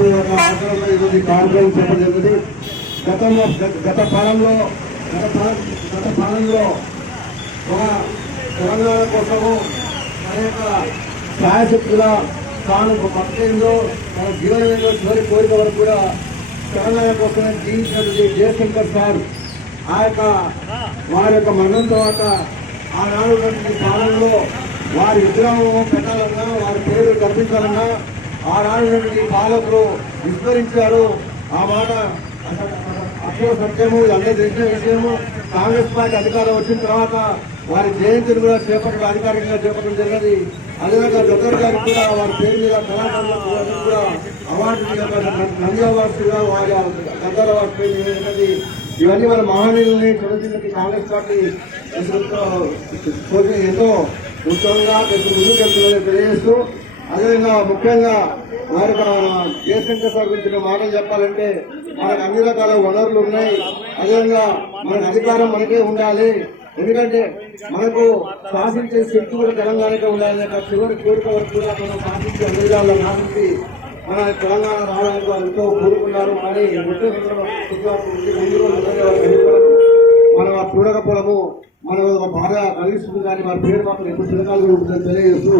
ముఖ్యమంత్రి యొక్క ఆధ్వర్యంలో ఈరోజు కార్యక్రమం చెప్పడం జరిగింది. గతంలో గత- కాలంలో గత గత కాలంలో ఒక తెలంగాణ కోసము యొక్క ఛాయశక్తుల తాను ఒక భక్తిలో తన జీవనంలో చివరి కోరిక వరకు కూడా తెలంగాణ కోసమే జీవించినటువంటి జయశంకర్ సార్ ఆ యొక్క వారి యొక్క మరణం తర్వాత ఆనాడు ఉన్నటువంటి కాలంలో వారి విగ్రహం పెట్టాలన్నా వారి పేరు కల్పించాలన్నా ఆనాడు పాలకులు విస్మరించారు. ఆ మాట అసలు సత్యము ఇది అందరూ తెలిసిన విషయము. కాంగ్రెస్ పార్టీ అధికారం వచ్చిన తర్వాత వారి జయంతిని కూడా చేపట్టడం అధికారికంగా చేపట్టడం జరిగింది. అదేవిధంగా జగన్ గారికి కూడా వారి పేరు మీద కళాకారులకు కూడా అవార్డు నంది అవార్డ్స్ కూడా వారి అవార్డు పేరు జరిగినది ఇవన్నీ మన మహానీయులని చిన్నచిన్నకి కాంగ్రెస్ పార్టీ ఎంతో కోరి- ఎంతో తెలియజేస్తూ అదేవిధంగా ముఖ్యంగా మరి జయశంకర్ సార్ గురించి మాటలు చెప్పాలంటే మనకు అన్ని రకాల వనరులు ఉన్నాయి. అదేవిధంగా మనకు అధికారం మనకే ఉండాలి. ఎందుకంటే మనకు శాసించే శక్తి కూడా తెలంగాణకే ఉండాలి చివరి కోరిక వరకు కూడా మనం సాధించి అన్ని విధాలుగా మన తెలంగాణ రావడానికి వారు ఎంతో కోరుకున్నారు. కానీ మనం ఆ చూడకపోవడము మన బాగా కలిగిస్తుంది కానీ మన పేరు మాత్రం ఎప్పుడు చిరకాలు తెలియజేస్తూ